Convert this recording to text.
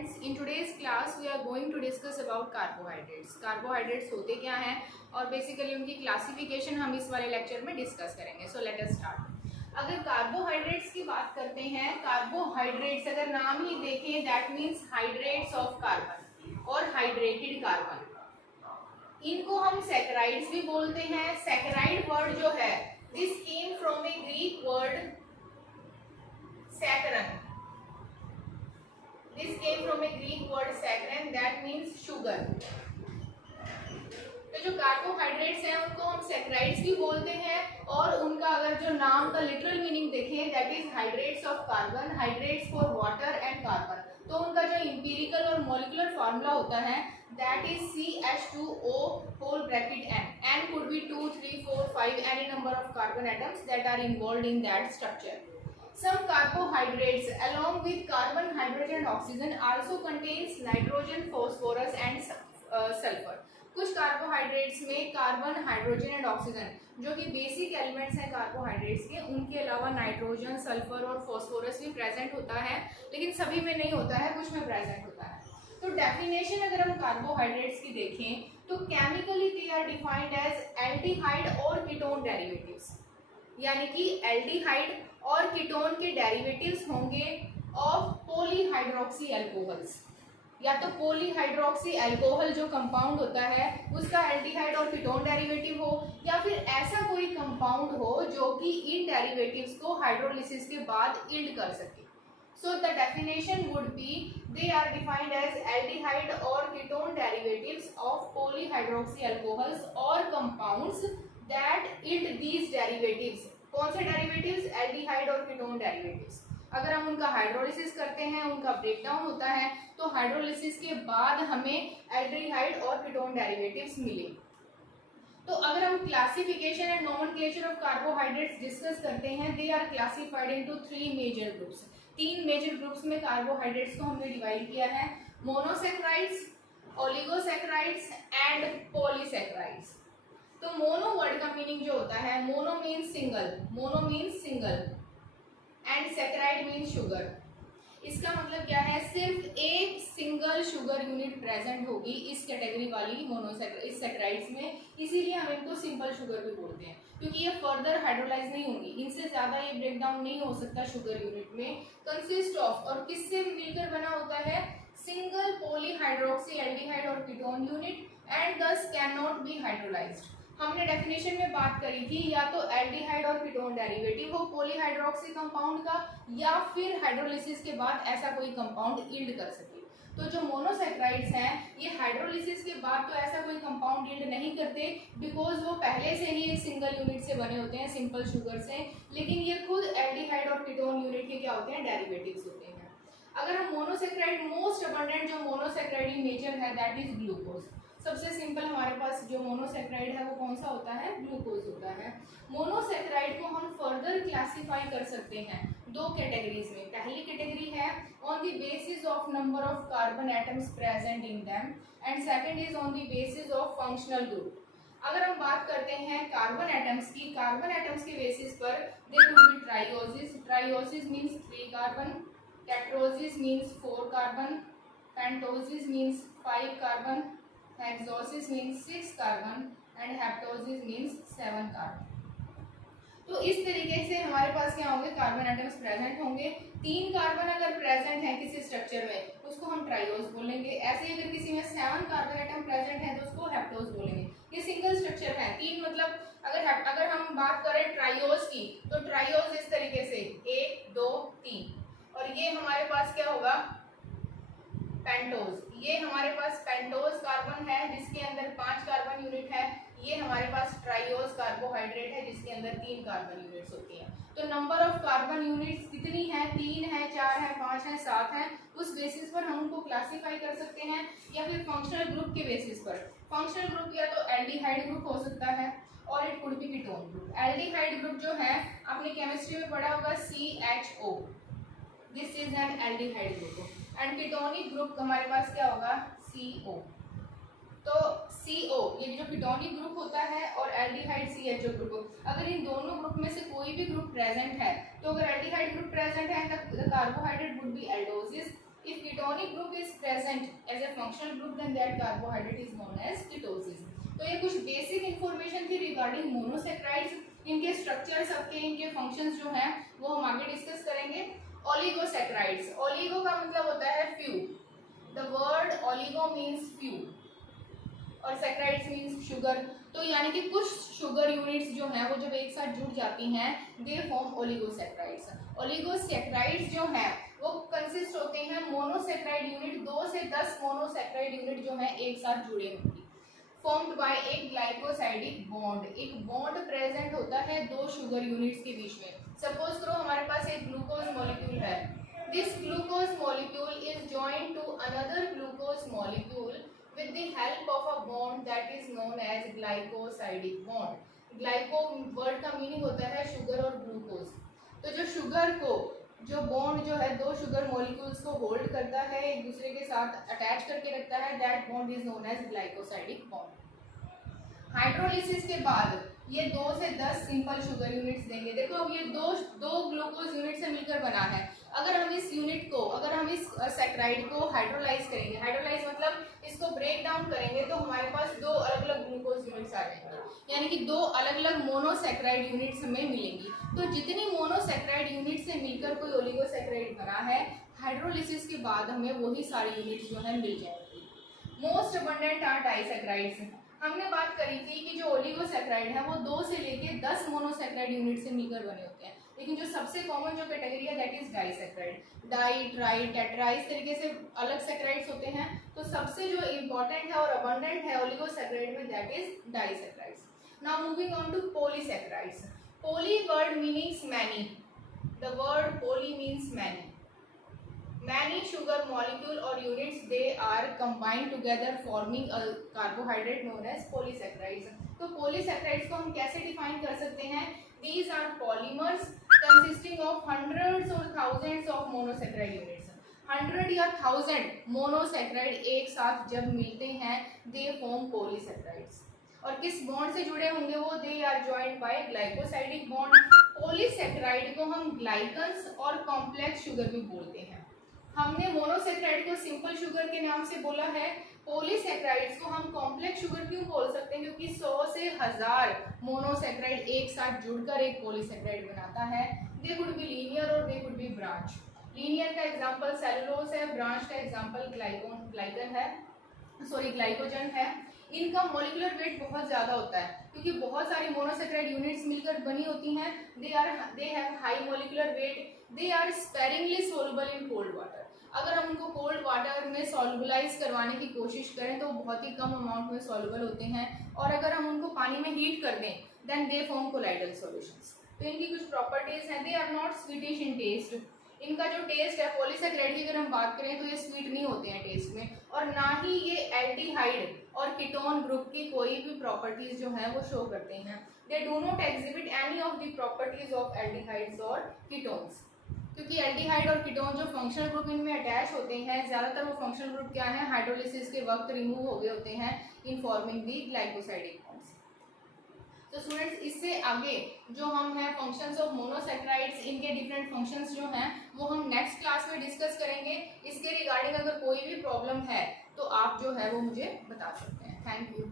students, in today's class we are going to discuss about carbohydrates. Carbohydrates होते क्या हैं और बेसिकली उनकी क्लासिफिकेशन हम इस वाले लेक्चर में डिस्कस करेंगे. So let us start. अगर कार्बोहाइड्रेट्स की बात करते हैं, कार्बोहाइड्रेट्स अगर नाम ही देखें that means hydrates of carbon और हाइड्रेटेड कार्बन. इनको हम सैकराइड्स भी बोलते हैं. सैकराइड वर्ड जो है this came from A Greek word saccharin. This came from a Greek word saccharin that means sugar. तो जो कार्बोहाइड्रेट्स हैं उनको हम सैकराइड्स भी बोलते हैं और उनका अगर जो नाम का लिटरल मीनिंग देखें that is hydrates of carbon, hydrates for water and carbon. तो उनका जो इंपीरिकल और मॉलिक्यूलर फार्मूला होता है that is CH2O whole bracket N. N could be 2, 3, 4, 5 any number of carbon atoms that are involved in that structure. Some carbohydrates along with carbon, hydrogen and oxygen also contains nitrogen, phosphorus and sulfur. कुछ carbohydrates में carbon, hydrogen and oxygen जो कि basic elements हैं carbohydrates के, उनके अलावा nitrogen, sulphur और phosphorus भी प्रेजेंट होता है, लेकिन सभी में नहीं होता है, कुछ में प्रेजेंट होता है. तो डेफिनेशन अगर हम कार्बोहाइड्रेट्स की देखें तो chemically they are defined as aldehyde और कीटोन डेरिवेटिव्स. यानी कि एल्डिहाइड और कीटोन के डेरिवेटिव्स होंगे ऑफ पॉलीहाइड्रोक्सी अल्कोहल्स. या तो पॉलीहाइड्रोक्सी अल्कोहल जो कंपाउंड होता है उसका एल्डिहाइड और कीटोन डेरिवेटिव हो, या फिर ऐसा कोई कंपाउंड हो जो कि इन डेरिवेटिव्स को हाइड्रोलिसिस के बाद यील्ड कर सके. So the definition would be they are defined as aldehyde और ketone derivatives of polyhydroxy alcohols और compounds that yield these derivatives. कौन से डेरिवेटिव्स? एल्डिहाइड और कीटोन डेरिवेटिव्स. अगर हम उनका हाइड्रोलिसिस करते हैं, उनका ब्रेकडाउन होता है, तो हाइड्रोलिसिस के बाद हमें एल्डिहाइड और कीटोन डेरिवेटिव्स मिले. तो अगर हम classification and nomenclature of carbohydrates discuss करते हैं, they are classified into 3 major groups. 3 major groups में कार्बोहाइड्रेट्स को हमने डिवाइड किया है. Monosaccharides, oligosaccharides and polysaccharides. तो मोनो वर्ड का मीनिंग जो होता है, mono means single and saccharide means sugar. इसका मतलब क्या है? सिर्फ एक सिंगल शुगर यूनिट प्रेजेंट होगी इस कैटेगरी वाली इस सैकराइड्स में, इसीलिए हम इनको सिंपल शुगर भी बोलते हैं, क्योंकि ये फर्दर हाइड्रोलाइज नहीं होंगी, इनसे ज्यादा ये ब्रेकडाउन नहीं हो सकता शुगर यूनिट में. कंसिस्ट ऑफ और किससे मिलकर बना होता है? सिंगल पॉलीहाइड्रोक्सी एल्डिहाइड और कीटोन यूनिट एंड दस कैन नॉट बी हाइड्रोलाइज्ड. हमने डेफिनेशन में बात करी थी या तो एल्डिहाइड और कीटोन डेरिवेटिव हो पॉलीहाइड्रोक्सी कंपाउंड का, या फिर हाइड्रोलिसिस के बाद ऐसा कोई कंपाउंड यील्ड कर सके. तो जो मोनोसैकराइड्स हैं ये हाइड्रोलिसिस के बाद तो ऐसा कोई कंपाउंड यील्ड नहीं करते, बिकॉज वो पहले से ही एक सिंगल यूनिट से बने होते हैं, सिंपल शुगर से, लेकिन ये खुद एल्डिहाइड और कीटोन यूनिट के क्या होते हैं? डेरिवेटिव्स होते हैं. अगर हम मोनोसैकराइड, मोस्ट अबंडेंट जो मोनोसैकराइड नेचर है दैट इज ग्लूकोज. सबसे सिंपल हमारे पास जो मोनोसैकराइड है वो कौन सा होता है? ग्लूकोज होता है. मोनोसैकराइड को हम फर्दर क्लासिफाई कर सकते हैं 2 कैटेगरीज में. पहली कैटेगरी है on the basis of number of carbon atoms present in them and second is on the basis of functional group. अगर हम बात करते हैं कार्बन एटम्स की, कार्बन एटम्स के बेसिस पर they could be trioses. Trioses means 3 carbon, tetroses means 4 carbon, pentoses means 5 carbon, hexoses means 6 carbon and heptoses means 7 carbon. तो इस तरीके से हमारे पास क्या होंगे? कार्बन एटम्स प्रेजेंट होंगे. 3 कार्बन अगर प्रेजेंट है किसी स्ट्रक्चर में उसको हम ट्राइओस बोलेंगे. ऐसे ही अगर किसी में 7 कार्बन एटम प्रेजेंट है तो उसको हेप्टोस बोलेंगे. ये सिंगल स्ट्रक्चर है. 3 मतलब अगर हम बात करें ट्राइओस की तो ट्राइओस इस तरीके से 1 2 3, और ये हमारे पास क्या होगा? पेंटोस. ये हमारे पास पेंटोस कार्बन है जिसके अंदर 5 कार्बन यूनिट है. ये हमारे पास ट्राइओस कार्बोहाइड्रेट है जिसके अंदर 3 कार्बन यूनिट्स होती हैं. तो नंबर ऑफ कार्बन यूनिट्स कितनी है? 3 है, 4 है, 5 है, 7 है. उस बेसिस पर हम उनको क्लासिफाई कर सकते हैं, या फिर फंक्शनल ग्रुप के बेसिस पर. फंक्शनल ग्रुप या तो एल्डिहाइड ग्रुप हो सकता है और it could be ketone group. Aldehyde group जो है आपने केमिस्ट्री में पढ़ा होगा CHO. This is an aldehyde group. And ketonic group हमारे पास क्या होगा? CO. तो CO ये जो कीटोनिक ग्रुप होता है और एल्डिहाइड CHO ग्रुप, अगर इन दोनों ग्रुप में से कोई भी ग्रुप प्रेजेंट है, तो अगर एल्डिहाइड ग्रुप प्रेजेंट है the carbohydrate would be aldoses If ketonic group is present as a functional group, then that carbohydrate is known as ketosis. तो ये कुछ बेसिक इंफॉर्मेशन थी रिगार्डिंग मोनोसेक्राइड्स, इनके स्ट्रक्चर सबके, इनके फंक्शंस जो हैं वो हम आगे डिस्कस करेंगे। ओलिगोसेक्राइड्स, ओलिगो का मतलब होता है few, the word oligo means few और सेक्राइड्स मीन्स शुगर। तो यानी कि कुछ शुगर यूनिट्स जो हैं वो जब एक साथ जुड़ जाती हैं दे फॉर्म ओलिगोसेक्राइड्स। ओलिगोसेक्राइड्स जो हैं वो कंसिस्ट होते हैं मोनोसेक्राइड यूनिट, 2 से 10 मोनोसेक्राइड यूनिट जो है एक साथ जुड़े होंगे, formed by A glycosidic bond. एक बॉन्ड प्रेजेंट होता है दो शुगर यूनिट्स के बीच में। सपोज करो हमारे पास एक ग्लूकोज मॉलिक्यूल है, this glucose molecule is joined to another glucose molecule with the help of a bond that is known as glycosidic bond। Glyco word का मीनिंग होता है शुगर और ग्लूकोज। तो जो शुगर को, जो बॉन्ड जो है दो शुगर मॉलिक्यूल्स को होल्ड करता है, एक दूसरे के साथ अटैच करके रखता है, that bond is known as glycosidic bond. Hydrolysis के बाद ये 2 से 10 सिंपल शुगर यूनिट्स देंगे। देखो अब ये दो ग्लूकोज यूनिट से मिलकर बना है। अगर हम इस यूनिट को, अगर हम इस सेक्राइड को हाइड्रोलाइज करेंगे, हाइड्रोलाइज मतलब इसको ब्रेक डाउन करेंगे, तो हमारे पास 2 अलग अलग ग्लूकोज यूनिट्स आ जाएंगे, यानी कि 2 अलग अलग मोनोसेक्राइड यूनिट्स हमें मिलेंगी। तो जितनी मोनोसेक्राइड यूनिट से मिलकर कोई ओलिगोसेक्राइड बना है, हाइड्रोलिसिस के बाद हमें वही सारी यूनिट्स जो है मिल जाएंगी। Most abundant are disaccharides. हमने बात करी थी कि जो ओलिगोसेक्राइड है वो 2 से लेके 10 मोनोसेक्राइड यूनिट से मिलकर बने होते हैं, लेकिन जो सबसे कॉमन जो कैटेगरी है that is disaccharide. Di, tri, tetra इस तरीके से अलग सेक्राइड्स होते हैं। तो सबसे जो इम्पोर्टेंट है और अबंडेंट है ओलिगोसेक्राइड में that is disaccharides. Now moving on to polysaccharides. Poly word meanings many, the word poly means many. Many sugar molecule or units they are combined together forming a carbohydrate known as polysaccharides। तो polysaccharides को हम कैसे define कर सकते हैं? These are polymers consisting of hundreds or thousands of monosaccharide units। 100 या 1000 monosaccharide एक साथ जब मिलते हैं they form polysaccharides। और किस बॉन्ड से जुड़े होंगे वो? they are joined by glycosidic bond। Polysaccharide को हम ग्लाइकन्स और कॉम्प्लेक्स शुगर भी बोलते हैं। हमने मोनोसेक्राइड को सिंपल शुगर के नाम से बोला है, पॉलीसेक्राइड्स को हम कॉम्प्लेक्स शुगर क्यों बोल सकते हैं? क्योंकि 100 से 1000 मोनोसेक्राइड एक साथ जुड़कर एक पॉलीसेक्राइड बनाता है। दे कुड बी लीनियर और दे कुड बी ब्रांच। लीनियर का एग्जांपल सेलुलोज है, ब्रांच का एग्जांपल ग्लाइकोजन है। इनका मॉलिक्यूलर वेट बहुत ज़्यादा होता है क्योंकि बहुत सारी मोनोसेक्राइड यूनिट्स मिलकर बनी होती हैं। They have high molecular weight, they are sparingly soluble in cold water. अगर हम उनको कोल्ड वाटर में सॉल्युबलाइज करवाने की कोशिश करें तो बहुत ही कम अमाउंट में सॉल्युबल होते हैं, और अगर हम उनको पानी में हीट कर दें then they form colloidal solutions. तो इनकी कुछ प्रॉपर्टीज हैं। They are not sweetish in taste. इनका जो टेस्ट है, पॉलीसेक्राइड की अगर हम बात करें तो ये स्वीट नहीं होते हैं टेस्ट में, और ना ही ये एल्डिहाइड और कीटोन ग्रुप की कोई भी प्रॉपर्टीज जो है वो शो करते हैं। They do not exhibit any of the properties of aldehydes और कीटोन्स। क्योंकि एल्डिहाइड और कीटोन जो फंक्शनल ग्रुप इनमें अटैच होते हैं, ज़्यादातर वो फंक्शनल ग्रुप क्या है, हाइड्रोलिसिस के वक्त रिमूव हो गए होते हैं in forming the glycosidic bonds. तो स्टूडेंट्स इससे आगे जो हम हैं फंक्शंस ऑफ मोनोसेक्राइड्स, इनके डिफरेंट फंक्शंस जो हैं वो हम नेक्स्ट क्लास में डिस्कस करेंगे। इसके रिगार्डिंग अगर कोई भी प्रॉब्लम है तो आप जो है वो मुझे बता सकते हैं। Thank you.